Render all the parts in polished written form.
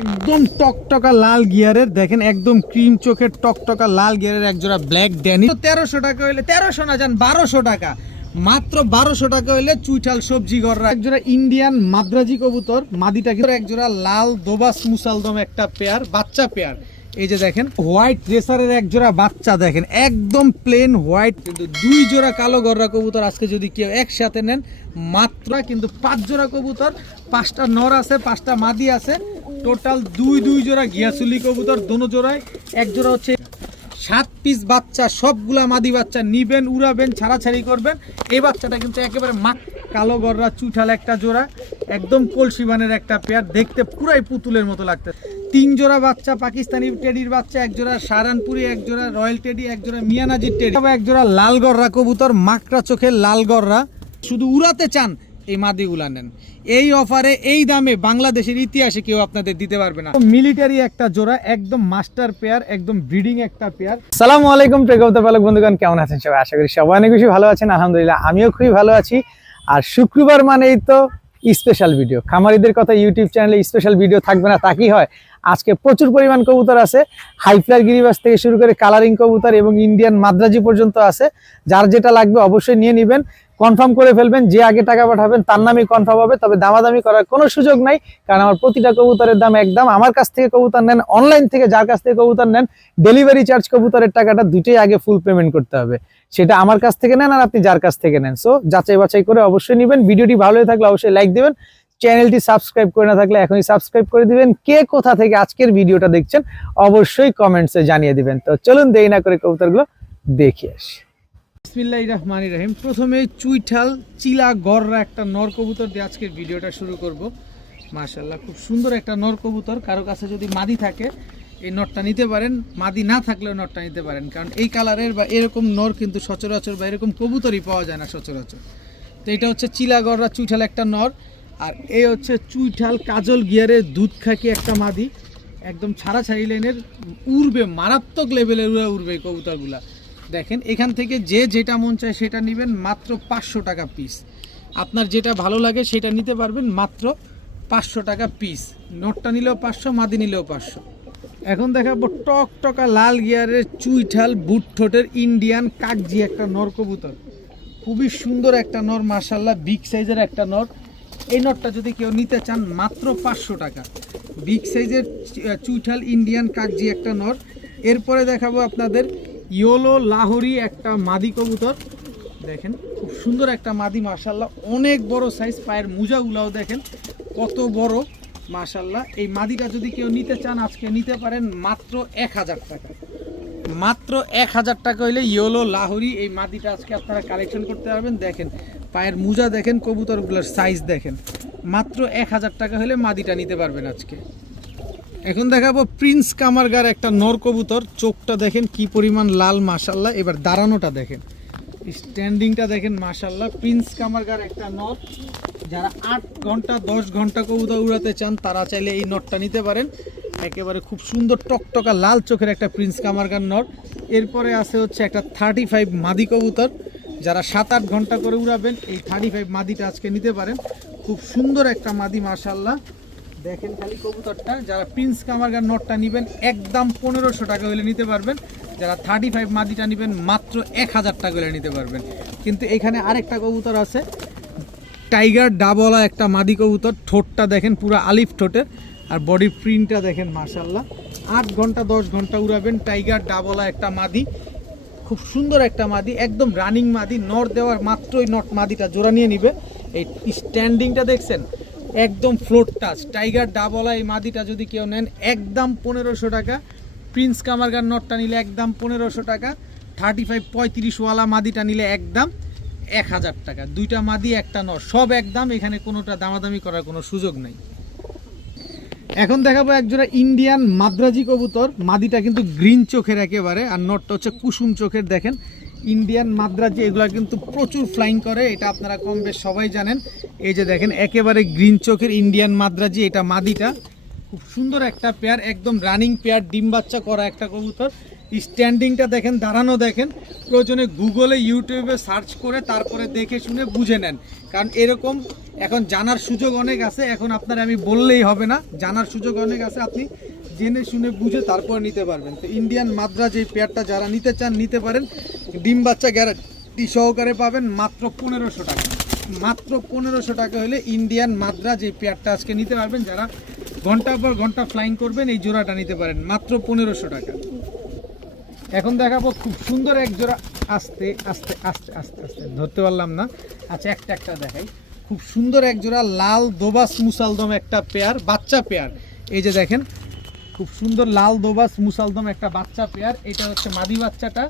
একদম টকটকা লাল গিয়ারের দেখেন, একদম ক্রিম চোখের টকটকা লাল গিয়ারের একজোড়া ব্ল্যাক ড্যানি 1300 টাকা হইলে, 1300 না জান 1200 টাকা, মাত্র 1200 টাকা হইলে চুইঠাল সবজি গররা একজোড়া ইন্ডিয়ান মাদ্রাজি কবুতর মাদিটা কিন্তু একজোড়া লাল দোবাস মুসালদম একটা পেয়ার বাচ্চা পেয়ার। এই যে দেখেন হোয়াইট রেসারের একজোড়া বাচ্চা দেখেন, একদম প্লেন হোয়াইট, কিন্তু 2 জোড়া কালো গররা কবুতর আজকে যদি কেউ একসাথে নেন মাত্র কিন্তু 5 জোড়া কবুতর, 5টা নর আছে 5টা মাদি আছে, টোটাল 2 জোড়া গিয়াসুলি কবুতর, দোনো জোড়ায় এক জোড়া হচ্ছে 7 পিস বাচ্চা, সবগুলা মাদি বাচ্চা নিবেন, উড়াবেন, ছাড়াছাড়ি করবেন। এই বাচ্চাটা কিন্তু একেবারে কালো গররা চুইঠাল একটা জোড়া, একদম কলসিবানের একটা পেয়ার, দেখতে পুরাই পুতুলের মতো লাগতে। 3 জোড়া বাচ্চা পাকিস্তানি টেডির বাচ্চা, এক জোড়া সারানপুরি, এক জোড়া রয়্যাল টেডি, এক জোড়া মিয়ানাজির টেডি, এক জোড়া লাল গররা কবুতর, মাকড়া চোখের লাল গররা। শুধু উড়াতে চান এই মাদিগুলা নেন, এই অফারে এই দামে বাংলাদেশের ইতিহাসে কেউ আপনাদের দিতে পারবে না। মিলিটারি একটা জোড়া, একদম মাস্টার পেয়ার, একদম ব্রিডিং একটা পেয়ার। আসসালামু আলাইকুম প্রেক্ষকতা পালক বন্ধুগণ, কেমন আছেন সবাই? আশা করি সবাই অনেক বেশি ভালো আছেন, আলহামদুলিল্লাহ আমিও খুবই ভালো আছি। আর শুক্রবার মানেই তো স্পেশাল ভিডিও, খামারিদের কথা ইউটিউব চ্যানেলে স্পেশাল ভিডিও থাকবে না তা কি হয়? আজকে প্রচুর পরিমাণ কবুতর আছে, হাইফ্লার গিরিবাস থেকে শুরু করে কালারিং কবুতর এবং ইন্ডিয়ান মাদ্রাজি পর্যন্ত আছে। যার যেটা লাগবে অবশ্যই নিয়ে নেবেন, কনফার্ম করে ফেলবেন, যে আগে টাকা পাঠাবেন তার নামই কনফার্ম হবে। তবে দামাদামি করার কোনো সুযোগ নাই, কারণ আমার প্রতিটা কবুতরের দাম একদম। আমার কাছ থেকে কবুতর নেন, অনলাইন থেকে যার কাছ থেকে কবুতর নেন, ডেলিভারি চার্জ কবুতরের টাকাটা দুটোই আগে ফুল পেমেন্ট করতে হবে, সেটা আমার কাছ থেকে নেন আর আপনি যার কাছ থেকে নেন। সো যাচাই বাছাই করে অবশ্যই নেবেন। ভিডিওটি ভালো হয়ে থাকলে অবশ্যই লাইক দিবেন, চ্যানেলটি সাবস্ক্রাইব করে না থাকলে এখনই সাবস্ক্রাইব করে দিবেন। কে কোথা থেকে আজকের ভিডিওটা দেখছেন অবশ্যই কমেন্টসে জানিয়ে দিবেন। তো চলুন দেরি না করে কবুতরগুলো দেখে আসি। বিসমিল্লাহির রহমানির রহিম। প্রথমে চুইঠাল চিলা গররা একটা নর কবুতর দিয়ে আজকের ভিডিওটা শুরু করব। মাশাআল্লাহ খুব সুন্দর একটা নর কবুতর, কারো কাছে যদি মাদি থাকে এই নরটা নিতে পারেন, মাদি না থাকলেও নরটা নিতে পারেন, কারণ এই কালারের বা এরকম নর কিন্তু সচরাচর বা এরকম কবুতরই পাওয়া যায় না সচরাচর। তো এটা হচ্ছে চিলা গররা চুইঠাল একটা নর, আর এই হচ্ছে চুইঠাল কাজল গিয়ারের দুধ খাকি একটা মাদি, একদম ছাড়াছাড়ি লাইনের, উড়বে মারাত্মক লেভেলের উড়বে এই কবুতরগুলা। দেখেন এখান থেকে যে যেটা মন চায় সেটা নেবেন, মাত্র 500 টাকা পিস। আপনার যেটা ভালো লাগে সেটা নিতে পারবেন মাত্র 500 টাকা পিস। নোটটা নিলেও 500, মাদি নিলেও 500। এখন দেখাবো টকটকা লাল গিয়ারের চুইঠাল বুট ঠোঁটের ইন্ডিয়ান কাকজি একটা নর কবুতর, খুবই সুন্দর একটা নর, মাশাআল্লাহ বিগ সাইজের একটা নর। এই নটটা যদি কেউ নিতে চান মাত্র 500 টাকা, বিগ সাইজের চুইঠাল ইন্ডিয়ান কাকজি একটা নর। এরপরে দেখাবো আপনাদের ইয়োলো লাহোরি একটা মাদি কবুতর, দেখেন খুব সুন্দর একটা মাদি, মাশাআল্লাহ অনেক বড় সাইজ, পায়ের মোজাগুলাও দেখেন কত বড়, মাশাআল্লাহ। এই মাদিটা যদি কেউ নিতে চান আজকে নিতে পারেন মাত্র 1000 টাকা, মাত্র 1000 টাকা হইলে ইয়োলো লাহোরি এই মাদিটা আজকে আপনারা কালেকশন করতে পারবেন। দেখেন পায়ের মোজা দেখেন, কবুতরগুলোর সাইজ দেখেন, মাত্র 1000 টাকা হলে মাদিটা নিতে পারবেন আজকে। এখন দেখাবো প্রিন্স কামারগার একটা নর কবুতর, চোখটা দেখেন কি পরিমাণ লাল, মাশাআল্লাহ। এবার দাঁড়ানোটা দেখেন, স্ট্যান্ডিংটা দেখেন, মাশাআল্লাহ। প্রিন্স কামারগার একটা নর, যারা 8 ঘন্টা 10 ঘন্টা কবুতর উড়াতে চান তারা চাইলে এই নটটা নিতে পারেন। একেবারে খুব সুন্দর টকটকা লাল চোখের একটা প্রিন্স কামারগার নর। এরপরে আছে হচ্ছে একটা 35 মাদি কবুতর, যারা 7-8 ঘন্টা করে উড়াবেন এই 35 মাদিটা আজকে নিতে পারেন। খুব সুন্দর একটা মাদি, মাশাআল্লাহ। দেখেন খালি কবুতরটা, যারা প্রিন্স কামারগার নটটা নেবেন একদম 1500 টাকা হলে নিতে পারবেন, যারা 35 মাদিটা নেবেন মাত্র 1000 টাকা হলে নিতে পারবেন। কিন্তু এখানে আরেকটা কবুতর আছে, টাইগার ডাবলা একটা মাদি কবুতর, ঠোঁটটা দেখেন পুরো আলিফ ঠোঁটের, আর বডি প্রিন্টটা দেখেন, মাশাআল্লাহ। 8 ঘন্টা 10 ঘন্টা উড়াবেন, টাইগার ডাবলা একটা মাদি, খুব সুন্দর একটা মাদি, একদম রানিং মাদি। নর দেওয়ার মাত্রই নট মাদিটা জোড়া নিয়ে নিবে। এই স্ট্যান্ডিংটা দেখছেন, একদম ফ্লোট টাচ, টাইগার ডাবলা এই মাদিটা যদি কেউ নেন একদম 1500 টাকা। প্রিন্স কামারগার নটটা নিলে একদম 1500 টাকা, 35-35 ওয়ালা মাদিটা নিলে একদম 1000 টাকা। দুইটা মাদি একটা নর, সব একদম, এখানে কোনোটা দামাদামি করার কোনো সুযোগ নাই। এখন দেখাবো একজোড়া ইন্ডিয়ান মাদ্রাজি কবুতর, মাদিটা কিন্তু গ্রিন চোখের একেবারে, আর নটটা হচ্ছে কুসুম চোখের। দেখেন ইন্ডিয়ান মাদ্রাজি এগুলা কিন্তু প্রচুর ফ্লাইং করে, এটা আপনারা কম বেশ সবাই জানেন। এই যে দেখেন একেবারে গ্রিন চোখের ইন্ডিয়ান মাদ্রাজি, এটা মাদিটা খুব সুন্দর একটা পেয়ার, একদম রানিং পেয়ার, ডিম বাচ্চা করা একটা কবুতর। স্ট্যান্ডিংটা দেখেন, দাঁড়ানো দেখেন। প্রয়োজনে গুগলে ইউটিউবে সার্চ করে তারপরে দেখে শুনে বুঝে নেন, কারণ এরকম এখন জানার সুযোগ অনেক আছে। এখন আপনার আমি বললেই হবে না, জানার সুযোগ অনেক আছে, আপনি জেনে শুনে বুঝে তারপর নিতে পারবেন। তো ইন্ডিয়ান মাদ্রাজ এই পেয়ারটা যারা নিতে চান নিতে পারেন, ডিম বাচ্চা গ্যারান্টি সহকারে পাবেন মাত্র 1500 টাকা। মাত্র 1500 টাকা হলে ইন্ডিয়ান মাদ্রাজ এই পেয়ারটা আজকে নিতে পারবেন। যারা ঘন্টার পর ঘন্টা ফ্লাইং করবেন এই জোড়াটা নিতে পারেন মাত্র 1500 টাকা। এখন দেখাবো খুব সুন্দর এক জোড়া, আস্তে আস্তে আস্তে আস্তে আস্তে ধরতে পারলাম না। আচ্ছা একটা একটা দেখাই, খুব সুন্দর এক জোড়া লাল দোবাস মুসালদম একটা পেয়ার, বাচ্চা পেয়ার। এই যে দেখেন খুব সুন্দর লাল দোবাস মুসালদম একটা বাচ্চা পেয়ার। এটা হচ্ছে মাদি বাচ্চাটা,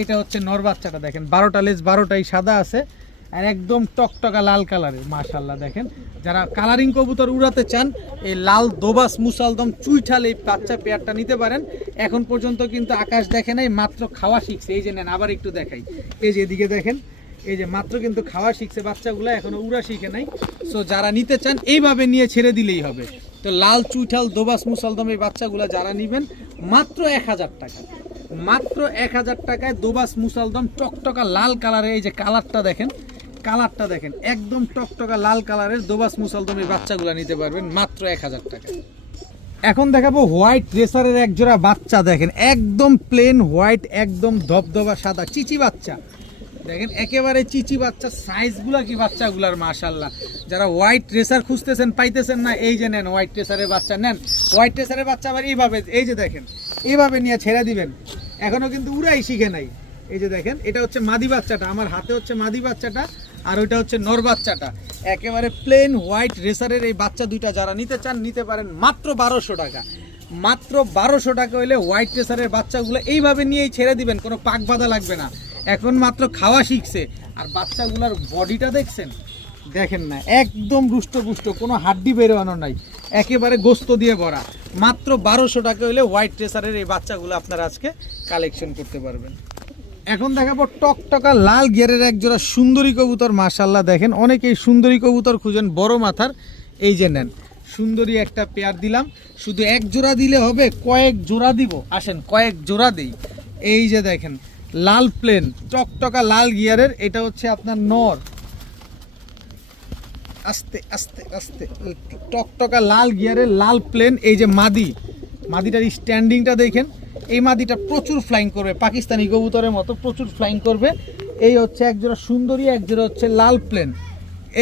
এটা হচ্ছে নর বাচ্চাটা। দেখেন 12টা লেজ 12টাই সাদা আছে আর একদম টকটকা লাল কালারের, মাশাআল্লাহ। দেখেন যারা কালারিং কবুতর উড়াতে চান এই লাল দোবাস মুসালদম চুইঠাল এই বাচ্চা পেয়ারটা নিতে পারেন। এখন পর্যন্ত কিন্তু আকাশ দেখে নাই, মাত্র খাওয়া শিখছে। এই যে নেন আবার একটু দেখাই, এই যে এদিকে দেখেন, এই যে মাত্র কিন্তু খাওয়া শিখছে বাচ্চাগুলো, এখনো উড়া শিখে নাই। সো যারা নিতে চান এইভাবে নিয়ে ছেড়ে দিলেই হবে। তো লাল চুইঠাল দোবাস মুসালদম এই বাচ্চাগুলো যারা নেবেন মাত্র 1000 টাকা, মাত্র 1000 টাকায় দোবাস মুসালদম টকটকা লাল কালারের। এই যে কালারটা দেখেন, কালারটা দেখেন একদম টকটকা লাল কালারের দোবাস মুসালদম এই বাচ্চাগুলো নিতে পারবেন মাত্র 1000 টাকা। এখন দেখাবো হোয়াইট রেসারের এক জোড়া বাচ্চা। দেখেন একদম প্লেন হোয়াইট, একদম ধবধবা সাদা চিচি বাচ্চা। দেখেন একেবারে চিচি বাচ্চা, সাইজগুলো কি বাচ্চাগুলার, মাশাআল্লাহ। যারা হোয়াইট রেসার খুঁজতেছেন পাইতেছেন না, এই যে নেন হোয়াইট রেসারের বাচ্চা নেন। হোয়াইট রেসারের বাচ্চা আবার এইভাবে, এই যে দেখেন এইভাবে নিয়ে ছেড়ে দিবেন, এখনো কিন্তু উড়াই শিখে নাই। এই যে দেখেন এটা হচ্ছে মাদি বাচ্চাটা, আমার হাতে হচ্ছে মাদি বাচ্চাটা, আর ওইটা হচ্ছে নর বাচ্চাটা। একেবারে প্লেন হোয়াইট রেসারের এই বাচ্চা দুইটা যারা নিতে চান নিতে পারেন মাত্র 1200 টাকা। মাত্র 1200 টাকা হইলে হোয়াইট রেসারের বাচ্চাগুলো এইভাবে নিয়েই ছেড়ে দিবেন, কোনো পাক বাঁধা লাগবে না। এখন মাত্র খাওয়া শিখছে, আর বাচ্চাগুলোর বডিটা দেখছেন, দেখেন না একদম রুষ্টপুষ্ট, কোনো হাড্ডি বেরোনো নাই, একেবারে গোস্ত দিয়ে ভরা। মাত্র 1200 টাকা হইলে হোয়াইট রেসারের এই বাচ্চাগুলো আপনারা আজকে কালেকশন করতে পারবেন। এখন দেখাবো টকটকা লাল গিয়ারের এক জোড়া সুন্দরী কবুতর, মাশাআল্লাহ। দেখেন অনেকেই সুন্দরী কবুতর খুঁজেন বড় মাথার, এই যে নেন সুন্দরী একটা পেয়ার দিলাম। শুধু এক জোড়া দিলে হবে, কয়েক জোড়া দিব, আসেন কয়েক জোড়া দেই। এই যে দেখেন লাল প্লেন টকটকা লাল গিয়ারের, এটা হচ্ছে আপনার নর, আস্তে আস্তে আস্তে টকটকা লাল গিয়ারের লাল প্লেন। এই যে মাদি, মাদিটার স্ট্যান্ডিংটা দেখেন, এই মাদিটা প্রচুর ফ্লাইং করবে, পাকিস্তানি কবুতরের মতো প্রচুর ফ্লাইং করবে। এই হচ্ছে এক জোড়া সুন্দরী, এক জোড়া হচ্ছে লাল প্লেন।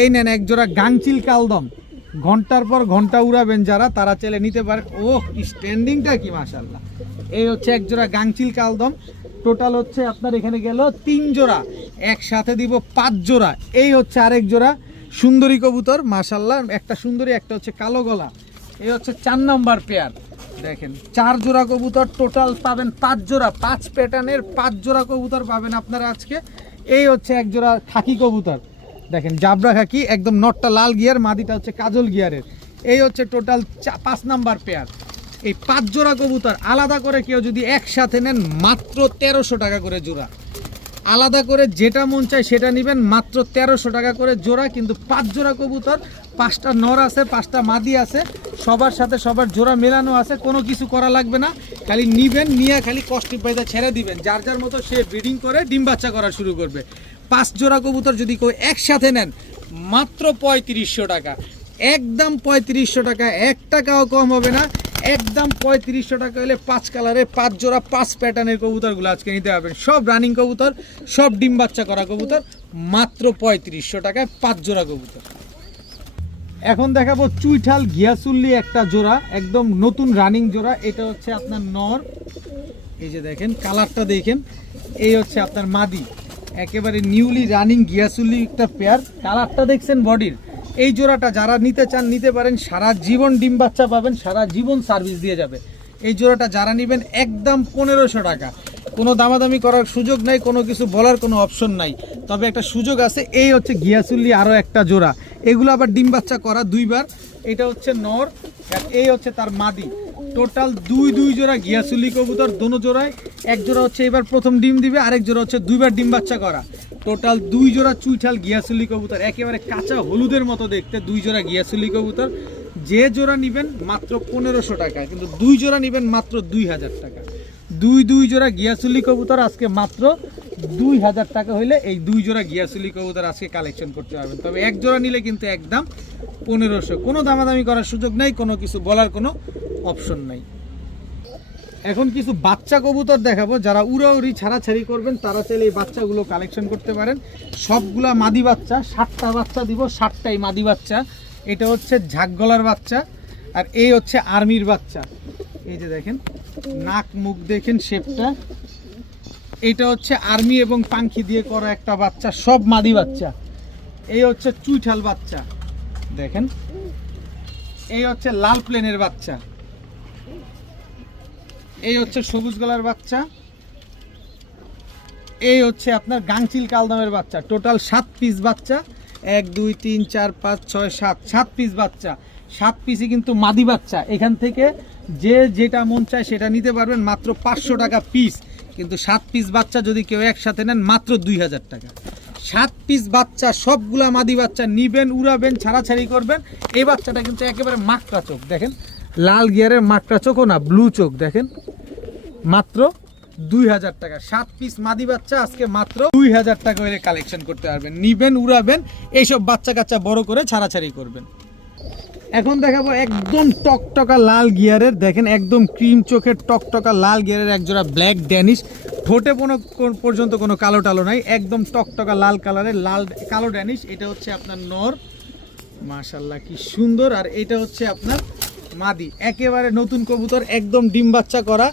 এই নেন এক জোড়া গাংচিল কালদম, ঘন্টার পর ঘন্টা উড়াবেন যারা, তারা চেলে নিতে পারে। ওহ স্ট্যান্ডিংটা কি মাশাআল্লাহ। এই হচ্ছে এক জোড়া গাংচিল কালদম, টোটাল হচ্ছে আপনার এখানে গেল 3 জোড়া, একসাথে দিব 5 জোড়া। এই হচ্ছে আরেক জোড়া সুন্দরী কবুতর, মাশাআল্লাহ। একটা সুন্দরী, একটা হচ্ছে কালো গলা। এই হচ্ছে 4 নাম্বার পেয়ার। দেখেন 4 জোড়া কবুতর, টোটাল পাবেন 5 জোড়া, 5 প্যাটার্নের 5 জোড়া কবুতর পাবেন আপনারা আজকে। এই হচ্ছে এক জোড়া খাকি কবুতর, দেখেন জাবরা খাকি, একদম নটটা লাল গিয়ার, মাদিটা হচ্ছে কাজল গিয়ারের। এই হচ্ছে টোটাল 5 নাম্বার পেয়ার। এই 5 জোড়া কবুতর আলাদা করে কেউ যদি একসাথে নেন মাত্র 1300 টাকা করে জোড়া। আলাদা করে যেটা মন চায় সেটা নেবেন, মাত্র 1300 টাকা করে জোড়া। কিন্তু 5 জোড়া কবুতর, 5টা নর আছে, 5টা মাদি আছে, সবার সাথে সবার জোড়া মেলানো আছে, কোনো কিছু করা লাগবে না। খালি নিবেন, নিয়ে খালি কষ্টি পায়দা ছেড়ে দিবেন, যার যার মতো সে ব্রিডিং করে ডিম বাচ্চা করা শুরু করবে। 5 জোড়া কবুতর যদি কেউ একসাথে নেন মাত্র 3500 টাকা, একদম 3500 টাকা, 1 টাকাও কম হবে না। একদম 3500 টাকা হলে 5 কালারে 5 জোড়া 5 প্যাটার্নের কবুতরগুলো আজকে নিতে পারবেন। সব রানিং কবুতর, সব ডিম বাচ্চা করা কবুতর, মাত্র 3500 টাকায় 5 জোড়া কবুতর। এখন দেখাবো চুইঠাল ঘিয়াচুল্লি একটা জোড়া, একদম নতুন রানিং জোড়া। এটা হচ্ছে আপনার নর, এই যে দেখেন কালারটা দেখেন। এই হচ্ছে আপনার মাদি, একেবারে নিউলি রানিং ঘিয়াচুল্লি একটা পেয়ার। কালারটা দেখছেন বডির। এই জোড়াটা যারা নিতে চান নিতে পারেন, সারা জীবন ডিম বাচ্চা পাবেন, সারা জীবন সার্ভিস দিয়ে যাবে। এই জোড়াটা যারা নেবেন একদম 1500 টাকা, কোনো দামাদামি করার সুযোগ নাই, কোনো কিছু বলার কোনো অপশন নাই। তবে একটা সুযোগ আছে, এই হচ্ছে ঘিয়াচুল্লি আরও একটা জোড়া, এগুলো আবার ডিম বাচ্চা করা 2 বার। এটা হচ্ছে নর, আর এই হচ্ছে তার মাদি। টোটাল 2 জোড়া ঘিয়াচুল্লি কবুতর, দোনো জোড়ায়। এক জোড়া হচ্ছে এবার প্রথম ডিম দিবে, আরেক জোড়া হচ্ছে 2 বার ডিম বাচ্চা করা। টোটাল 2 জোড়া চুইঠাল ঘিয়াচুল্লি কবুতর, একেবারে কাঁচা হলুদের মতো দেখতে 2 জোড়া ঘিয়াচুল্লি কবুতর। যে জোড়া নেবেন মাত্র 1500 টাকা, কিন্তু 2 জোড়া নেবেন মাত্র 2000 টাকা। দুই জোড়া গিয়াসুলি কবুতর আজকে মাত্র 2000 টাকা হইলে এই 2 জোড়া গিয়াসুলি কবুতর আজকে কালেকশন করতে পারবেন। তবে এক জোড়া নিলে কিন্তু একদম 1500, কোনো দামাদামি করার সুযোগ নাই, কোনো কিছু বলার কোনো অপশন নাই। এখন কিছু বাচ্চা কবুতর দেখাবো, যারা উড়াউড়ি ছাড়াছাড়ি করবেন তারা চাইলে এই বাচ্চাগুলো কালেকশন করতে পারেন। সবগুলা মাদি বাচ্চা, 7টা বাচ্চা দিব, 7টাই মাদি বাচ্চা। এটা হচ্ছে ঝাঁকগলার বাচ্চা, আর এই হচ্ছে আর্মির বাচ্চা। এই যে দেখেন নাক মুখ দেখেন শেপটা, এটা হচ্ছে আর্মি এবং পাঙ্খি দিয়ে করা একটা বাচ্চা, সব মাদি বাচ্চা। এই হচ্ছে চুইঠাল বাচ্চা দেখেন, এই হচ্ছে লাল প্লেনের বাচ্চা, এই হচ্ছে সবুজ গলার বাচ্চা, এই হচ্ছে আপনার গাংচিল কালদমের বাচ্চা। টোটাল 7 পিস বাচ্চা, 1 2 3 4 5 6 7 পিস বাচ্চা। 7 পিসই কিন্তু মাদি বাচ্চা। এখান থেকে যে যেটা মন চায় সেটা নিতে পারবেন মাত্র 500 টাকা পিস। কিন্তু 7 পিস বাচ্চা যদি কেউ একসাথে নেন মাত্র 2000 টাকা। 7 পিস বাচ্চা সবগুলা মাদি বাচ্চা নিবেন, উড়াবেন, ছাড়াছাড়ি করবেন। এই বাচ্চাটা কিন্তু একেবারে মাকড়া চোখ দেখেন, লাল গিয়ারের মাকড়া চোখও না, ব্লু চোখ দেখেন, মাত্র 2000 টাকা। 7 পিস মাদি বাচ্চা আজকে মাত্র 2000 টাকা হলে কালেকশন করতে পারবেন। নিবেন, উড়াবেন, এইসব বাচ্চা কাচ্চা বড় করে ছাড়াছাড়ি করবেন। এখন দেখাবো একদম টকটকা লাল গিয়ারের, দেখেন একদম ক্রিম চোখের টকটকা লাল গিয়ারের একজোড়া ব্ল্যাক ড্যানিশ। ঠোঁটে পর্যন্ত কোনো কালো টালো নাই, একদম টকটকা লাল কালারের লাল কালো ড্যানিশ। এটা হচ্ছে আপনার নর, মাশাআল্লাহ কি সুন্দর। আর এটা হচ্ছে আপনার মাদি, একেবারে নতুন কবুতর, একদম ডিম বাচ্চা করা,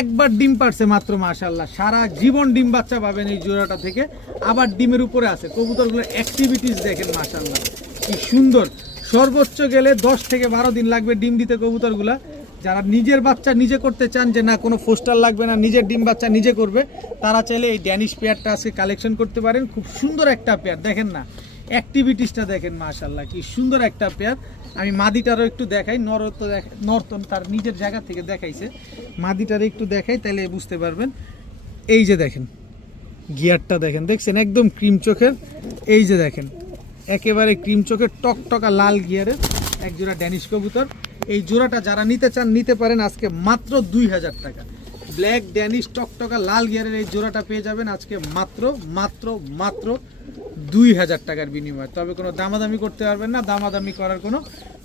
একবার ডিম পারছে মাত্র, মাশাআল্লাহ সারা জীবন ডিম বাচ্চা পাবেন এই জোড়াটা থেকে। আবার ডিমের উপরে আছে কবুতরগুলোর অ্যাক্টিভিটিস দেখেন, মাশাআল্লাহ কি সুন্দর। সর্বোচ্চ গেলে 10 থেকে 12 দিন লাগবে ডিম দিতে কবুতরগুলা। যারা নিজের বাচ্চা নিজে করতে চান, যে না কোনো ফোস্টার লাগবে না, নিজের ডিম বাচ্চা নিজে করবে, তারা চাইলে এই ড্যানিশ পেয়ারটা আজকে কালেকশন করতে পারেন। খুব সুন্দর একটা পেয়ার, দেখেন না অ্যাক্টিভিটিসটা দেখেন, মাশাআল্লাহ কি সুন্দর একটা পেয়ার। আমি মাদিটারও একটু দেখাই, নর্তন তার নিজের জায়গা থেকে দেখাইছে, মাদিটারও একটু দেখাই তাহলে বুঝতে পারবেন। এই যে দেখেন গিয়ারটা দেখেন, দেখছেন একদম ক্রিম চোখের, এই যে দেখেন একেবারে ক্রিম চোখের টকটকা লাল গিয়ারের একজোড়া ড্যানিশ কবুতর। এই জোড়াটা যারা নিতে চান নিতে পারেন আজকে মাত্র 2000 টাকা। ব্ল্যাক ড্যানিশ টকটকা লাল গিয়ারের এই জোড়াটা পেয়ে যাবেন আজকে মাত্র মাত্র মাত্র 2000 টাকার বিনিময়ে। তবে কোনো দামাদামি করতে পারবেন না, দামাদামি করার কোনো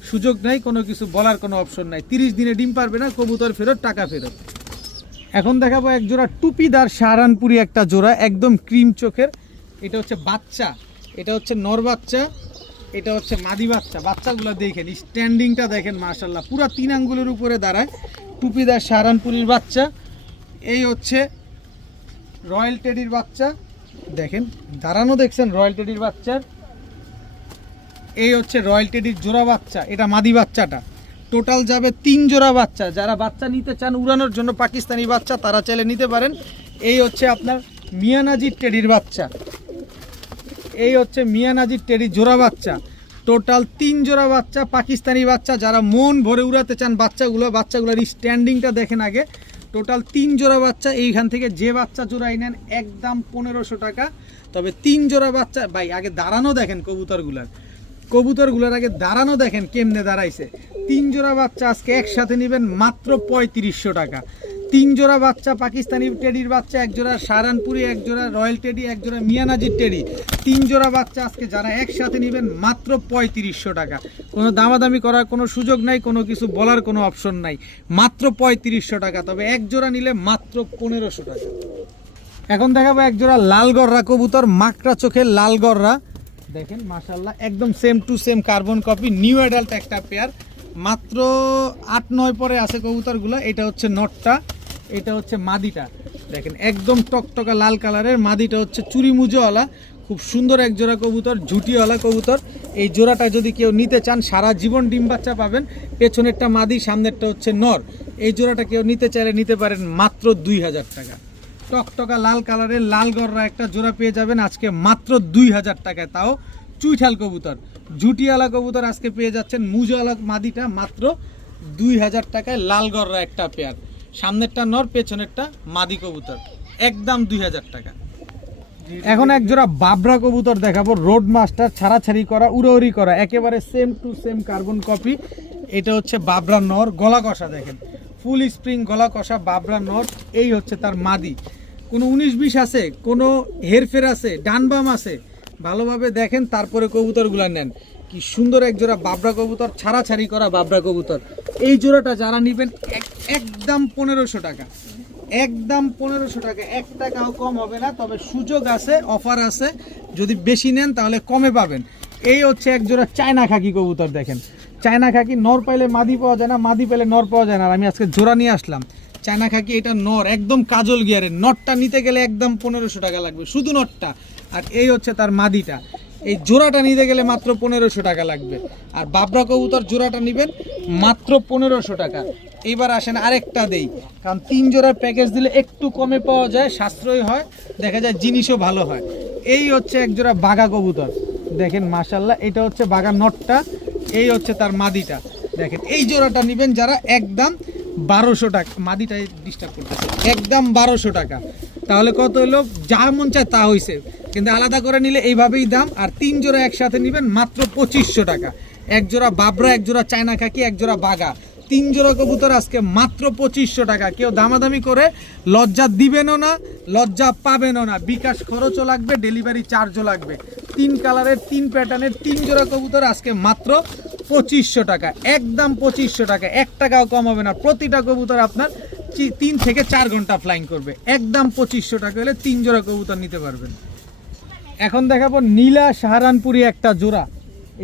সুযোগ নাই, কোনো কিছু বলার কোনো অপশন নাই। 30 দিনে ডিম পারবে না, কবুতর ফেরত, টাকা ফেরত। এখন দেখাবো এক জোড়া টুপিদার সাহারানপুরি একটা জোড়া, একদম ক্রিম চোখের। এটা হচ্ছে বাচ্চা, এটা হচ্ছে নর বাচ্চা, এটা হচ্ছে মাদি বাচ্চা। বাচ্চাগুলো দেখেন, স্ট্যান্ডিংটা দেখেন, মাশাআল্লাহ পুরো 3 আঙ্গুলের উপরে দাঁড়ায়। টুপিদার সাহারানপুরির বাচ্চা। এই হচ্ছে রয়্যাল টেডির বাচ্চা, দেখেন দাঁড়ানো দেখছেন রয়্যাল টেডির বাচ্চার। এই হচ্ছে রয়্যাল টেডির জোড়া বাচ্চা, এটা মাদি বাচ্চাটা। টোটাল যাবে 3 জোড়া বাচ্চা। যারা বাচ্চা নিতে চান উড়ানোর জন্য পাকিস্তানি বাচ্চা, তারা চাইলে নিতে পারেন। এই হচ্ছে আপনার মিয়ানাজির টেডির বাচ্চা, এই হচ্ছে মিয়ানাজির টেডির জোড়া বাচ্চা। টোটাল 3 জোড়া বাচ্চা, পাকিস্তানি বাচ্চা। যারা মন ভরে উড়াতে চান বাচ্চাগুলোর স্ট্যান্ডিংটা দেখেন আগে। টোটাল 3 জোড়া বাচ্চা। এইখান থেকে যে বাচ্চা জোড়াই নেন একদম 1500 টাকা। তবে 3 জোড়া বাচ্চা, ভাই আগে দাঁড়ানো দেখেন কবুতরগুলার আগে দাঁড়ানো দেখেন কেমনে দাঁড়াইছে। 3 জোড়া বাচ্চা আজকে একসাথে নেবেন মাত্র 3500 টাকা। 3 জোড়া বাচ্চা, পাকিস্তানি টেডির বাচ্চা, এক জোড়া সাহারানপুরি, এক জোড়া রয়্যাল টেডি, এক জোড়া মিয়ানাজির টেডি। 3 জোড়া বাচ্চা আজকে যারা একসাথে নেবেন মাত্র 3500 টাকা। কোনো দামাদামি করার কোনো সুযোগ নাই, কোনো কিছু বলার কোনো অপশন নাই, মাত্র 3500 টাকা। তবে এক জোড়া নিলে মাত্র 1500 টাকা। এখন দেখাবো এক জোড়া লাল গররা কবুতর, মাকড়া চোখের লাল গররা দেখেন, মাশাআল্লাহ একদম same to same carbon copy, new adult একটা পেয়ার। মাত্র 8-9 পরে আছে কবুতরগুলো। এটা হচ্ছে নটটা, এটা হচ্ছে মাদিটা, দেখেন একদম টকটকা লাল কালারের। মাদিটা হচ্ছে চুরি মুজোওয়ালা, খুব সুন্দর এক জোড়া কবুতর, ঝুটিওয়ালা কবুতর। এই জোড়াটা যদি কেউ নিতে চান সারা জীবন ডিম বাচ্চা পাবেন। পেছনেরটা মাদি, সামনেরটা হচ্ছে নর। এই জোড়াটা কেউ নিতে চাইলে নিতে পারেন মাত্র 2000 টাকা। টকটকা লাল কালারের লাল গররা একটা জোড়া পেয়ে যাবেন আজকে মাত্র 2000 টাকায়, তাও চুইঠাল কবুতর। ঝুটিওয়ালা কবুতর আজকে পেয়ে যাচ্ছেন, মুজোওয়ালা মাদিটা মাত্র 2000 টাকায়। লাল গররা একটা পেয়ার, সামনেরটা নর, পেছনেরটা মাদি কবুতর, একদম 2000 টাকা। এখন এক জোড়া বাবরা কবুতর দেখাবো, রোড মাস্টার, ছাড়াছাড়ি করা, উড়াউড়ি করা, একেবারে same to same carbon copy. এটা হচ্ছে বাবরা নর, গলা কষা দেখেন, ফুল স্প্রিং গলা কষা বাবরা নর। এই হচ্ছে তার মাদি। কোনো 19-20 আছে, কোনো হেরফের আছে, ডান বাম আছে, ভালোভাবে দেখেন তারপরে কবুতরগুলো নেন। কি সুন্দর এক জোড়া বাবরা কবুতর, ছাড়াছাড়ি করা বাবরা কবুতর। এই জোড়াটা যারা নেবেন একদম 1500 টাকা, একদম 1500 টাকা, 1 টাকাও কম হবে না। তবে সুযোগ আছে, অফার আছে, যদি বেশি নেন তাহলে কমে পাবেন। এই হচ্ছে এক জোড়া চায়না খাকি কবুতর দেখেন, চায়না খাকি নর পাইলে মাদি পাওয়া যায় না, মাদি পেলে নর পাওয়া যায় না। আর আমি আজকে জোড়া নিয়ে আসলাম চায়না খাকি, এটা নর, একদম কাজল গিয়ারের। নরটা নিতে গেলে একদম 1500 টাকা লাগবে, শুধু নরটা। আর এই হচ্ছে তার মাদিটা, এই জোড়াটা নিতে গেলে মাত্র 1500 টাকা লাগবে। আর বাবরা কবুতর জোড়াটা নেবেন মাত্র 1500 টাকা। এইবার আসেন আরেকটা দেই, কারণ 3 জোড়ার প্যাকেজ দিলে একটু কমে পাওয়া যায়, সাশ্রয়ী হয়, দেখা যায় জিনিসও ভালো হয়। এই হচ্ছে এক জোড়া বাঘা কবুতর দেখেন, মাশাল্লাহ, এটা হচ্ছে বাঘা নটটা, এই হচ্ছে তার মাদিটা দেখেন। এই জোড়াটা নেবেন যারা একদম 1200 টাকা, মাদিটাই ডিস্টার্ব করতেছে, একদম 1200 টাকা। তাহলে কত হলো? যা মন চায় তা হয়েছে, কিন্তু আলাদা করে নিলে এইভাবেই দাম। আর 3 জোড়া একসাথে নেবেন মাত্র 2500 টাকা। এক জোড়া বাবরা, এক জোড়া চায়না খাকি, এক জোড়া বাঘা, 3 জোড়া কবুতর আজকে মাত্র 2500 টাকা। কেউ দামাদামি করে লজ্জা দিবেনও না, লজ্জা পাবেনও না। বিকাশ খরচও লাগবে, ডেলিভারি চার্জও লাগবে। 3 কালারের 3 প্যাটার্নের 3 জোড়া কবুতর আজকে মাত্র 2500 টাকা, একদম 2500 টাকা, 1 টাকাও কম হবে না। প্রতিটা কবুতর আপনার 3 থেকে 4 ঘন্টা ফ্লাইং করবে। একদম 2500 টাকা হলে 3 জোড়া কবুতর নিতে পারবেন। এখন দেখাবো নীলা সাহারানপুরি একটা জোড়া।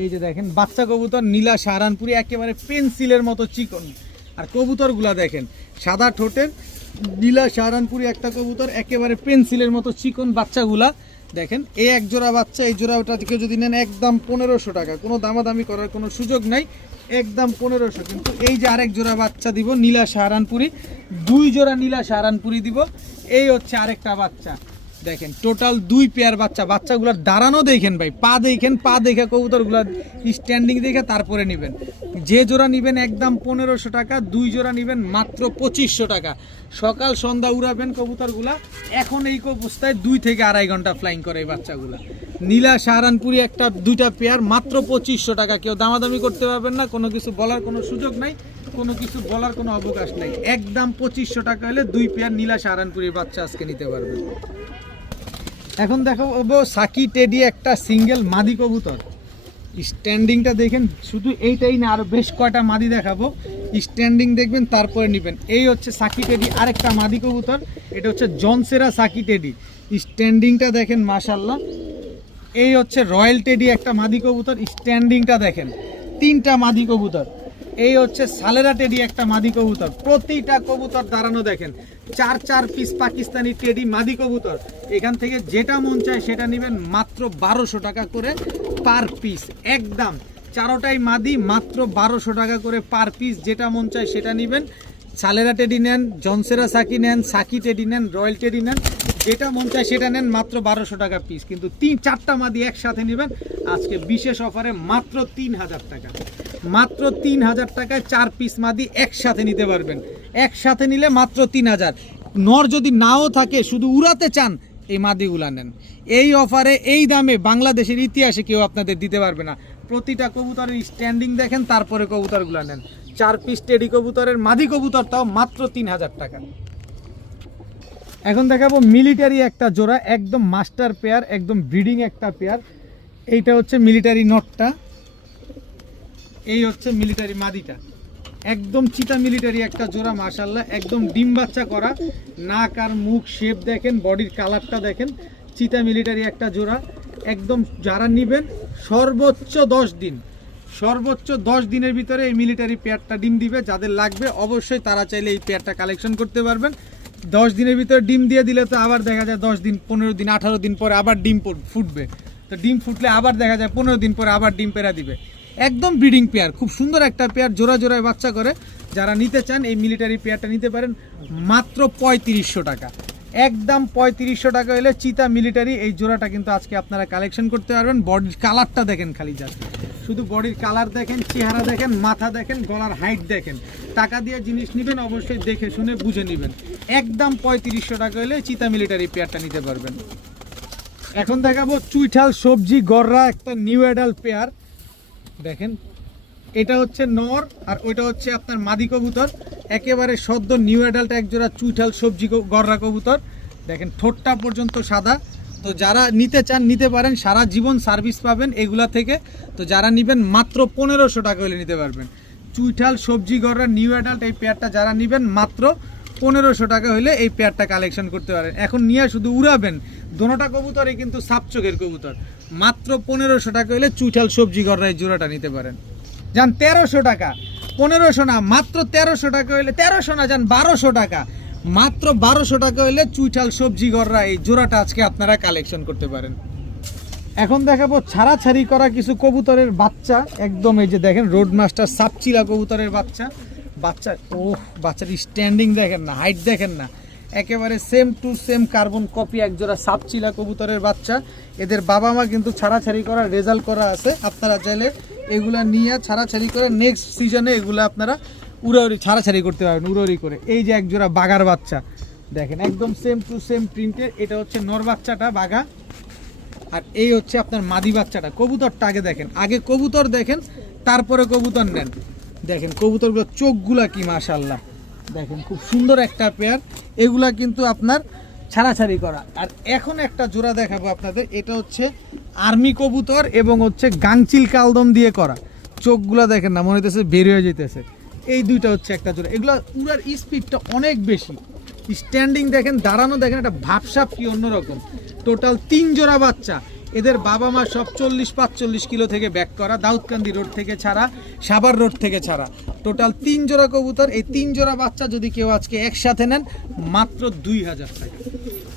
এই যে দেখেন বাচ্চা কবুতর, নীলা সাহারানপুরি, একেবারে পেন্সিলের মতো চিকন। আর কবুতরগুলা দেখেন, সাদা ঠোঁটের নীলা সাহারানপুরি একটা কবুতর, একেবারে পেন্সিলের মতো চিকন। বাচ্চাগুলা দেখেন, এই এক জোড়া বাচ্চা, এই জোড়াটা থেকে যদি নেন একদম 1500 টাকা, কোনো দামাদামি করার কোনো সুযোগ নাই, একদম 1500। কিন্তু এই যে আরেক জোড়া বাচ্চা দিব নীলা সাহারানপুরি, 2 জোড়া নীলা সাহারানপুরি দিব। এই হচ্ছে আরেকটা বাচ্চা দেখেন, টোটাল 2 পেয়ার বাচ্চা। বাচ্চাগুলোর দাঁড়ানো দেখেন ভাই, পা দেখেন, পা দেখে কবুতরগুলোর স্ট্যান্ডিং দেখে তারপরে নেবেন। যে জোড়া নেবেন একদম 1500 টাকা, 2 জোড়া নেবেন মাত্র 2500 টাকা। সকাল সন্ধ্যা উড়াবেন কবুতরগুলা। এখন এই অবস্থায় 2 থেকে 2.5 ঘন্টা ফ্লাইং করে এই বাচ্চাগুলা। নীলা সাহারানপুরি একটা 2টা পেয়ার মাত্র 2500 টাকা। কেউ দামাদামি করতে পারবেন না, কোনো কিছু বলার কোনো সুযোগ নাই, কোনো কিছু বলার কোনো অবকাশ নাই। একদম 2500 টাকা হলে 2 পেয়ার নীলা সাহারানপুরির বাচ্চা আজকে নিতে পারবেন। এখন দেখাবো সাকি টেডি একটা সিঙ্গেল মাদি কবুতর। স্ট্যান্ডিংটা দেখেন, শুধু এইটাই না, আরও বেশ কয়টা মাদি দেখাবো, স্ট্যান্ডিং দেখবেন তারপরে নেবেন। এই হচ্ছে সাকি টেডি আরেকটা মাদি কবুতর, এটা হচ্ছে জনসেরা সাকি টেডি। স্ট্যান্ডিংটা দেখেন মাশাল্লাহ। এই হচ্ছে রয়্যাল টেডি একটা মাদি কবুতর, স্ট্যান্ডিংটা দেখেন, 3টা মাদি কবুতর। এই হচ্ছে সালেরা টেডি একটা মাদি কবুতর, প্রতিটা কবুতর দাঁড়ানো দেখেন, 4 পিস পাকিস্তানি টেডি মাদি কবুতর। এখান থেকে যেটা মন চায় সেটা নেবেন মাত্র 1200 টাকা করে পার পিস। একদম 4টাই মাদি, মাত্র 1200 টাকা করে পার পিস। যেটা মন চায় সেটা নেবেন। সালেরা টেডি নেন, জনসেরা সাকি নেন, সাকি টেডি নেন, রয়্যাল টেডি নেন, যেটা মন চায় সেটা নেন, মাত্র 1200 টাকা পিস। কিন্তু 4টা মাদি একসাথে নেবেন আজকে বিশেষ অফারে মাত্র 3000 টাকা। মাত্র 3000 টাকায় 4 পিস মাদি একসাথে নিতে পারবেন। একসাথে নিলে মাত্র 3000। নর যদি নাও থাকে, শুধু উড়াতে চান, এই মাদিগুলা নেন। এই অফারে এই দামে বাংলাদেশের ইতিহাসে কেউ আপনাদের দিতে পারবে না। প্রতিটা কবুতরের স্ট্যান্ডিং দেখেন, তারপরে কবুতরগুলা নেন। 4 পিস টেডি কবুতরের মাদি কবুতর, তাও মাত্র 3000 টাকা। এখন দেখাবো মিলিটারি একটা জোড়া, একদম মাস্টার পেয়ার, একদম ব্রিডিং একটা পেয়ার। এইটা হচ্ছে মিলিটারি নটটা, এই হচ্ছে মিলিটারি মাদিটা, একদম চিতা মিলিটারি একটা জোড়া মাশাল্লাহ, একদম ডিম বাচ্চা করা। নাক আর মুখ শেপ দেখেন, বডির কালারটা দেখেন, চিতা মিলিটারি একটা জোড়া। একদম যারা নেবেন সর্বোচ্চ 10 দিন, সর্বোচ্চ 10 দিনের ভিতরে এই মিলিটারি পেয়ারটা ডিম দিবে। যাদের লাগবে অবশ্যই তারা চাইলে এই পেয়ারটা কালেকশন করতে পারবেন। 10 দিনের ভিতরে ডিম দিয়ে দিলে তো আবার দেখা যায় 10 দিন, 15 দিন, 18 দিন পরে আবার ডিম ফুটবে। তো ডিম ফুটলে আবার দেখা যায় 15 দিন পরে আবার ডিম পেড়া দিবে। একদম ব্রিডিং পেয়ার, খুব সুন্দর একটা পেয়ার, জোড়া জোড়ায় বাচ্চা করে। যারা নিতে চান এই মিলিটারি পেয়ারটা নিতে পারেন মাত্র 3500 টাকা। একদম 3500 টাকা হলে চিতা মিলিটারি এই জোড়াটা কিন্তু আজকে আপনারা কালেকশন করতে পারবেন। বডির কালারটা দেখেন, খালি জাস্ট শুধু বডির কালার দেখেন, চেহারা দেখেন, মাথা দেখেন, গলার হাইট দেখেন। টাকা দিয়ে জিনিস নেবেন অবশ্যই দেখে শুনে বুঝে নেবেন। একদম 3500 টাকা হলে চিতা মিলিটারি পেয়ারটা নিতে পারবেন। এখন দেখাবো চুইঠাল সবজি গররা একটা নিউ অ্যাডাল্ট পেয়ার। দেখেন এটা হচ্ছে নর আর ওইটা হচ্ছে আপনার মাদি কবুতর, একেবারে সদ্য নিউ অ্যাডাল্ট একজোড়া চুইঠাল সবজি গররা কবুতর। দেখেন ঠোঁটটা পর্যন্ত সাদা। তো যারা নিতে চান নিতে পারেন, সারা জীবন সার্ভিস পাবেন এগুলা থেকে। তো যারা নেবেন মাত্র 1500 টাকা হলে নিতে পারবেন। চুইঠাল সবজি গররা নিউ অ্যাডাল্ট এই পেয়ারটা যারা নেবেন মাত্র 1500 টাকা হলে এই পেয়ারটা কালেকশন করতে পারেন। এখন নিয়ে শুধু উড়াবেন, দোনোটা কবুতরই কিন্তু সাপচোখের কবুতর। মাত্র 1500 টাকা হলে চুইঠাল সবজি গররা এই জোড়াটা নিতে পারেন। যান 1300 টাকা, 1500 না, মাত্র 1300 টাকা হলে, 1300 না, যান 1200 টাকা, মাত্র 1200 টাকা হলে চুইঠাল সবজি গররা এই জোড়াটা আজকে আপনারা কালেকশন করতে পারেন। এখন দেখাবো ছাড়াছাড়ি করা কিছু কবুতরের বাচ্চা, একদম এই যে দেখেন রোড মাস্টার সাপচিলা কবুতরের বাচ্চা। বাচ্চার স্ট্যান্ডিং দেখেন না, হাইট দেখেন না, একেবারে same to same carbon copy একজোড়া সাপচিলা কবুতরের বাচ্চা। এদের বাবা মা কিন্তু ছাড়াছাড়ি করা রেজাল্ট করা আছে। আপনারা চাইলে এগুলা নিয়ে ছাড়াছাড়ি করে নেক্সট সিজনে এগুলা আপনারা উড়াউড়ি ছাড়াছাড়ি করতে পারবেন উড়াউড়ি করে। এই যে একজোড়া বাগার বাচ্চা দেখেন, একদম সেম টু সেম প্রিন্টের। এটা হচ্ছে নর বাচ্চাটা বাঘা, আর এই হচ্ছে আপনার মাদি বাচ্চাটা। কবুতরটা আগে দেখেন, আগে কবুতর দেখেন তারপরে কবুতর নেন। দেখেন কবুতরগুলো চোখগুলা কি মাশাআল্লাহ, দেখেন খুব সুন্দর একটা পেয়ার। এগুলা কিন্তু আপনার ছাড়াছাড়ি করা। আর এখন একটা জোড়া দেখাবো আপনাদের, এটা হচ্ছে আর্মি কবুতর এবং হচ্ছে গাংচিল কালদম দিয়ে করা। চোখগুলা দেখেন না, মনে হইতেছে বের হয়ে যেতেছে। এই দুইটা হচ্ছে একটা জোড়া। এগুলা উড়ার স্পিডটা অনেক বেশি, স্ট্যান্ডিং দেখেন, দাঁড়ানো দেখেন, একটা ভাবসাপ কি অন্যরকম। টোটাল 3 জোড়া বাচ্চা। এদের বাবা মা সব 40-45 কিলো থেকে ব্যাক করা, দাউদকান্দি রোড থেকে ছাড়া, সাভার রোড থেকে ছাড়া। টোটাল 3 জোড়া কবুতর। এই 3 জোড়া বাচ্চা যদি কেউ আজকে একসাথে নেন মাত্র 2000 টাকা।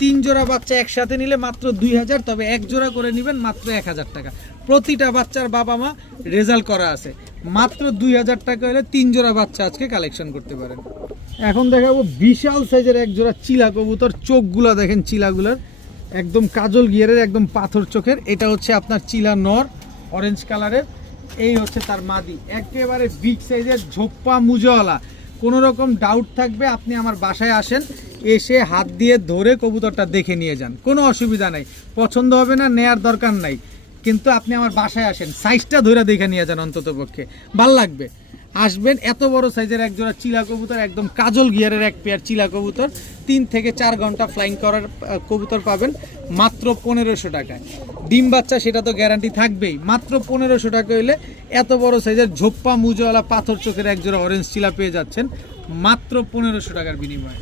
3 জোড়া বাচ্চা একসাথে নিলে মাত্র 2000, তবে এক জোড়া করে নেবেন মাত্র 1000 টাকা। প্রতিটা বাচ্চার বাবা মা রেজাল্ট করা আছে। মাত্র 2000 টাকা হলে 3 জোড়া বাচ্চা আজকে কালেকশন করতে পারেন। এখন দেখাবো বিশাল সাইজের এক জোড়া চিলা কবুতর। চোখগুলা দেখেন চিলাগুলার, একদম কাজল গিয়ারের, একদম পাথর চোখের। এটা হচ্ছে আপনার চিলা নর, অরেঞ্জ কালারের। এই হচ্ছে তার মাদি, একেবারে বিগ সাইজের ঝোপ্পা মুজওয়ালা। কোনো রকম ডাউট থাকবে আপনি আমার বাসায় আসেন, এসে হাত দিয়ে ধরে কবুতরটা দেখে নিয়ে যান, কোনো অসুবিধা নাই। পছন্দ হবে না নেয়ার দরকার নাই, কিন্তু আপনি আমার বাসায় আসেন, সাইজটা ধরে দেখে নিয়ে যান, অন্তত পক্ষে ভাল লাগবে। আসবেন, এত বড় সাইজের এক জোড়া চিলা কবুতর, একদম কাজল গিয়ারের এক পেয়ার চিলা কবুতর। 3 থেকে 4 ঘন্টা ফ্লাইং করার কবুতর পাবেন মাত্র 1500 টাকায়। ডিম বাচ্চা সেটা তো গ্যারান্টি থাকবেই। মাত্র 1500 টাকা হইলে এত বড় সাইজের ঝোপ্পা মুজওয়ালা পাথর চোখের এক জোড়া অরেঞ্জ চিলা পেয়ে যাচ্ছেন মাত্র 1500 টাকার বিনিময়ে।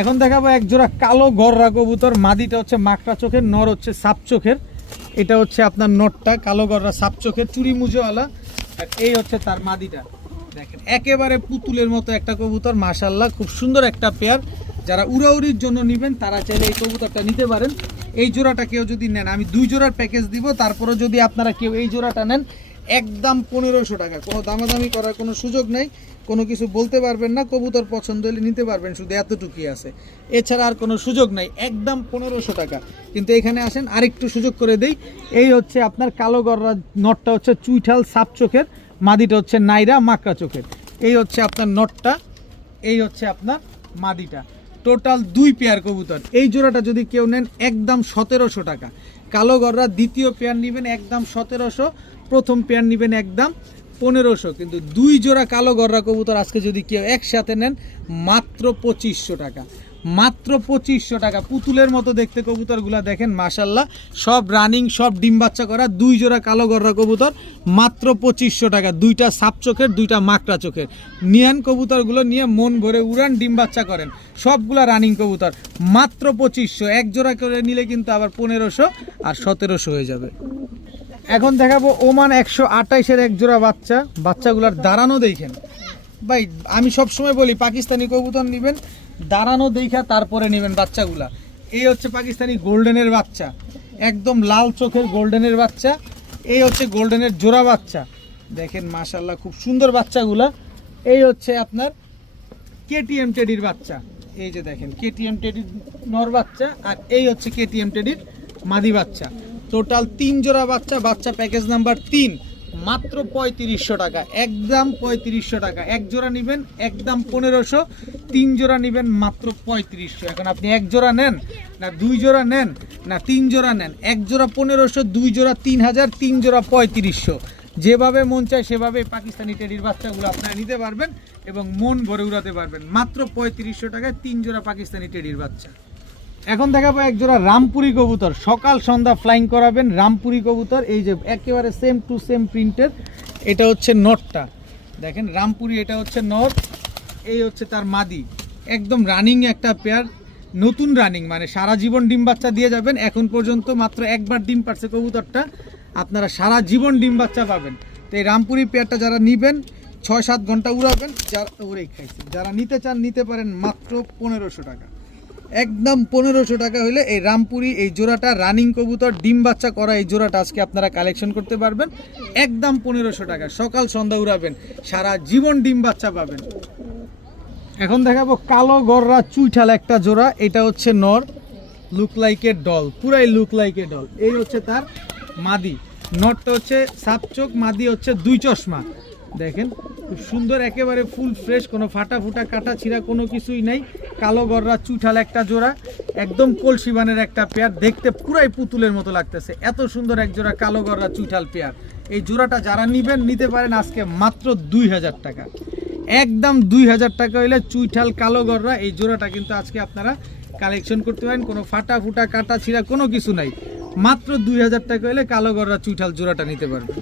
এখন দেখাবো এক জোড়া কালো গররা কবুতর। মাদিটা হচ্ছে মাকড়া চোখের, নর হচ্ছে সাপ চোখের। এটা হচ্ছে আপনার নটটা কালো গররা সাপ চোখের, চুরি মুজওয়ালা। আর এই হচ্ছে তার মাদিটা, দেখেন একেবারে পুতুলের মতো একটা কবুতর, মাশাআল্লাহ খুব সুন্দর একটা পেয়ার। যারা উড়াউড়ির জন্য নেবেন তারা চাইলে এই কবুতরটা নিতে পারেন। এই জোড়াটা কেউ যদি নেন, আমি 2 জোড়ার প্যাকেজ দিব, তারপরে যদি আপনারা কেউ এই জোড়াটা নেন একদম 1500 টাকা। কোনো দামাদামি করার কোনো সুযোগ নেই, কোনো কিছু বলতে পারবেন না। কবুতর পছন্দ হলে নিতে পারবেন, শুধু এতটুকুই আছে, এছাড়া আর কোনো সুযোগ নাই। একদম 1500 টাকা। কিন্তু এখানে আসেন, আরেকটু সুযোগ করে দেই। এই হচ্ছে আপনার কালো গররা, নটটা হচ্ছে চুইঠাল সাপ চোখের, মাদিটা হচ্ছে নাইরা মাকড়া চোখের। এই হচ্ছে আপনার নটটা, এই হচ্ছে আপনার মাদিটা। টোটাল 2 পেয়ার কবুতর। এই জোড়াটা যদি কেউ নেন একদম 1700 টাকা। কালো গররা দ্বিতীয় পেয়ার নেবেন একদম 1700, প্রথম পেয়ার নেবেন একদম 1500। কিন্তু 2 জোড়া কালো গররা কবুতর আজকে যদি কেউ একসাথে নেন মাত্র 2500 টাকা। মাত্র 2500 টাকা। পুতুলের মতো দেখতে কবুতরগুলা দেখেন মাশাআল্লাহ, সব রানিং, সব ডিম বাচ্চা করা। 2 জোড়া কালো গররা কবুতর মাত্র 2500 টাকা। 2টা সাপ চোখের, 2টা মাকড়া চোখের। নিয়ান কবুতরগুলো নিয়ে মন ভরে উড়ান, ডিম বাচ্চা করেন, সবগুলা রানিং কবুতর মাত্র 2500। এক জোড়া করে নিলে কিন্তু আবার 1500 আর 1700 হয়ে যাবে। এখন দেখাবো ওমান 128-এর এক জোড়া বাচ্চা। বাচ্চাগুলার দাঁড়ানো দেখেন ভাই, আমি সবসময় বলি পাকিস্তানি কবুতর নেবেন দাঁড়ানো দেখা তারপরে নেবেন বাচ্চাগুলা। এই হচ্ছে পাকিস্তানি গোল্ডেনের বাচ্চা, একদম লাল চোখের গোল্ডেনের বাচ্চা। এই হচ্ছে গোল্ডেনের জোড়া বাচ্চা, দেখেন মাশাআল্লাহ খুব সুন্দর বাচ্চাগুলা। এই হচ্ছে আপনার কেটিএম টেডির বাচ্চা, এই যে দেখেন কেটিএম টেডির নর বাচ্চা, আর এই হচ্ছে কেটিএম টেডির মাদি বাচ্চা। টোটাল 3 জোড়া বাচ্চা। বাচ্চা প্যাকেজ নাম্বার 3 মাত্র 3500 টাকা, একদম 3500 টাকা। এক জোড়া নেবেন একদম 1500, 3 জোড়া নেবেন মাত্র 3500। এখন আপনি এক জোড়া নেন না 2 জোড়া নেন না 3 জোড়া নেন, এক জোড়া 1500, 2 জোড়া 3000, 3 জোড়া 3500। যেভাবে মন চায় সেভাবে পাকিস্তানি টেডির বাচ্চাগুলো আপনারা নিতে পারবেন এবং মন ভরে উড়াতে পারবেন। মাত্র 3500 টাকায় 3 জোড়া পাকিস্তানি টেডির বাচ্চা। এখন দেখাবো এক জোড়া রামপুরি কবুতর, সকাল সন্ধ্যা ফ্লাইং করাবেন রামপুরি কবুতর। এই যে একেবারে সেম টু সেম প্রিন্টের, এটা হচ্ছে নটটা দেখেন রামপুরি, এটা হচ্ছে নট, এই হচ্ছে তার মাদি। একদম রানিং একটা পেয়ার, নতুন রানিং, মানে সারা জীবন ডিম বাচ্চা দিয়ে যাবেন। এখন পর্যন্ত মাত্র একবার ডিম পারছে কবুতরটা, আপনারা সারা জীবন ডিম বাচ্চা পাবেন। তো এই রামপুরি পেয়ারটা যারা নেবেন 6-7 ঘন্টা উড়াবেন, যারা উড়ে খাইছে, যারা নিতে চান নিতে পারেন মাত্র 1500 টাকা, একদম 1500 টাকা হলে এই রামপুরি এই জোড়াটা রানিং কবুতর ডিম বাচ্চা করা এই জোড়াটা আজকে আপনারা কালেকশন করতে পারবেন একদম 1500 টাকা। সকাল সন্ধ্যা উড়াবেন, সারা জীবন ডিম বাচ্চা পাবেন। এখন দেখাবো কালো গররা চুইঠাল একটা জোড়া, এটা হচ্ছে নর, লুক লাইক এ ডল, পুরাই লুক লাইক এ ডল। এই হচ্ছে তার মাদি, নরটা হচ্ছে সাপ চোখ, মাদি হচ্ছে 2 চশমা। দেখেন খুব সুন্দর, একেবারে ফুল ফ্রেশ, কোনো ফাটা ফুটা কাটা ছিঁড়া কোনো কিছুই নাই। কালো গররা চুইঠাল একটা জোড়া, একদম কলসিবানের একটা পেয়ার, দেখতে পুরাই পুতুলের মতো লাগতেছে, এত সুন্দর এক জোড়া কালো গররা চুইঠাল পেয়ার। এই জোড়াটা যারা নিবেন নিতে পারেন আজকে মাত্র 2000 টাকা, একদম 2000 টাকা হইলে চুইঠাল কালো গররা এই জোড়াটা কিন্তু আজকে আপনারা কালেকশন করতে পারেন। কোনো ফাটা ফুটা কাটা ছিঁড়া কোনো কিছু নাই, মাত্র 2000 টাকা হইলে কালো গররা চুইঠাল জোড়াটা নিতে পারবেন।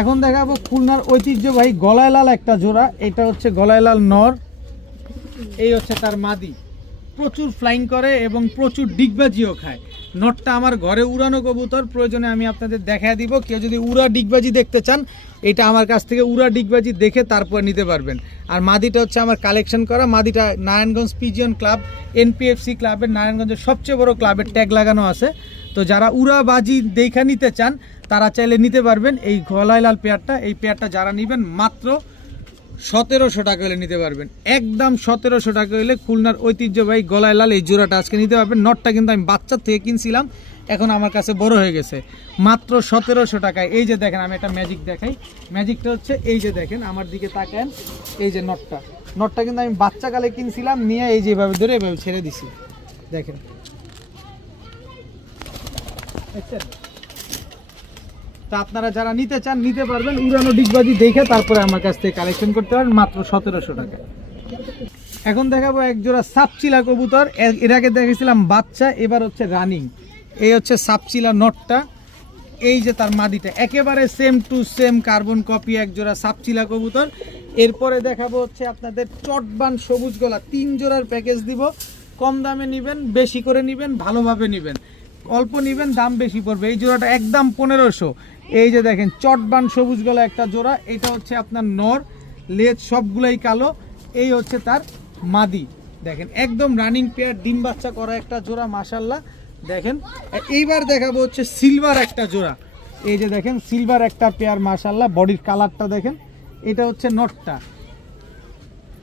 এখন দেখাবো খুলনার ঐতিহ্যবাহী গলায় লাল একটা জোড়া, এটা হচ্ছে গলায় লাল নর, এই হচ্ছে তার মাদি। প্রচুর ফ্লাইং করে এবং প্রচুর ডিগবাজিও খায়। নটটা আমার ঘরে উড়ানো কবুতর, প্রয়োজনে আমি আপনাদের দেখা দিব। কেউ যদি উড়া ডিগবাজি দেখতে চান, এটা আমার কাছ থেকে উড়া ডিগবাজি দেখে তারপর নিতে পারবেন। আর মাদিটা হচ্ছে আমার কালেকশন করা মাদিটা, নারায়ণগঞ্জ পিজিয়ন ক্লাব, এনপিএফসি ক্লাবের, নারায়ণগঞ্জের সবচেয়ে বড় ক্লাবের ট্যাগ লাগানো আছে। তো যারা উড়াবাজি দেখা নিতে চান তারা চাইলে নিতে পারবেন এই গলায় লাল পেয়ারটা। এই পেয়ারটা যারা নেবেন মাত্র 1700 টাকা হলে নিতে পারবেন, একদম 1700 টাকা হলে খুলনার ঐতিহ্যবাহী গলায় লাল এই জোড়াটা আজকে নিতে পারবেন। নটটা কিন্তু আমি বাচ্চার থেকে কিনছিলাম, এখন আমার কাছে বড় হয়ে গেছে, মাত্র 1700 টাকায়। এই যে দেখেন আমি একটা ম্যাজিক দেখাই, ম্যাজিকটা হচ্ছে এই যে দেখেন, আমার দিকে তাকান, এই যে নটটা কিন্তু আমি বাচ্চাকালে কিনছিলাম, নিয়ে এই যে এভাবে ধরে এভাবে ছেড়ে দিছি, দেখেন। তা আপনারা যারা নিতে চান নিতে পারবেন, উড়ানো ডিগবাজি দেখে তারপরে আমার কাছ থেকে কালেকশন করতে পারেন মাত্র 1700 টাকা। এখন দেখাবো এক জোড়া সাপচিলা কবুতর, এর আগে দেখেছিলাম বাচ্চা, এবার হচ্ছে রানিং। এই হচ্ছে সাপচিলা নটটা, এই যে তার মাদিটা, একেবারে same to same carbon copy এক জোড়া সাপচিলা কবুতর। এরপরে দেখাবো হচ্ছে আপনাদের চটবান সবুজ গলা, 3 জোড়ার প্যাকেজ দিব। কম দামে নেবেন, বেশি করে নেবেন, ভালোভাবে নেবেন, অল্প নেবেন দাম বেশি পড়বে। এই জোড়াটা একদম 1500। এই যে দেখেন চটবান সবুজ গলা একটা জোড়া, এটা হচ্ছে আপনার নর, লেজ সবগুলাই কালো, এই হচ্ছে তার মাদি। দেখেন একদম রানিং পেয়ার, ডিম বাচ্চা করা একটা জোড়া, মাশাল্লাহ। দেখেন এইবার দেখাবো হচ্ছে সিলভার একটা জোড়া, এই যে দেখেন সিলভার একটা পেয়ার, মাশাল্লাহ। বডির কালারটা দেখেন, এটা হচ্ছে নটটা,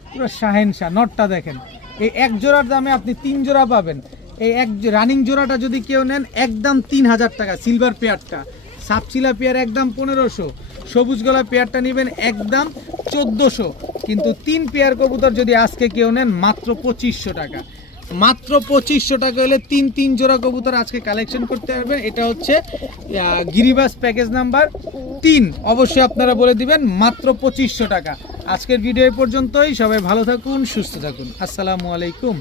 পুরো শাহেনশা নটটা দেখেন। এই এক জোড়ার দামে আপনি 3 জোড়া পাবেন। এই এক রানিং জোড়াটা যদি কেউ নেন একদম 3000 টাকা, সিলভার পেয়ারটা। সাপচিলা পেয়ার একদম 1500, সবুজ গলা পেয়ারটা নেবেন একদম 1400। কিন্তু 3 পেয়ার কবুতর যদি আজকে কেউ নেন মাত্র 2500 টাকা, মাত্র 2500 টাকা হলে 3 জোড়া কবুতর আজকে কালেকশন করতে পারবেন। এটা হচ্ছে গিরিবাস প্যাকেজ নাম্বার 3, অবশ্যই আপনারা বলে দিবেন মাত্র 2500 টাকা। আজকের ভিডিও এই পর্যন্তই, সবাই ভালো থাকুন, সুস্থ থাকুন, আসসালামু আলাইকুম।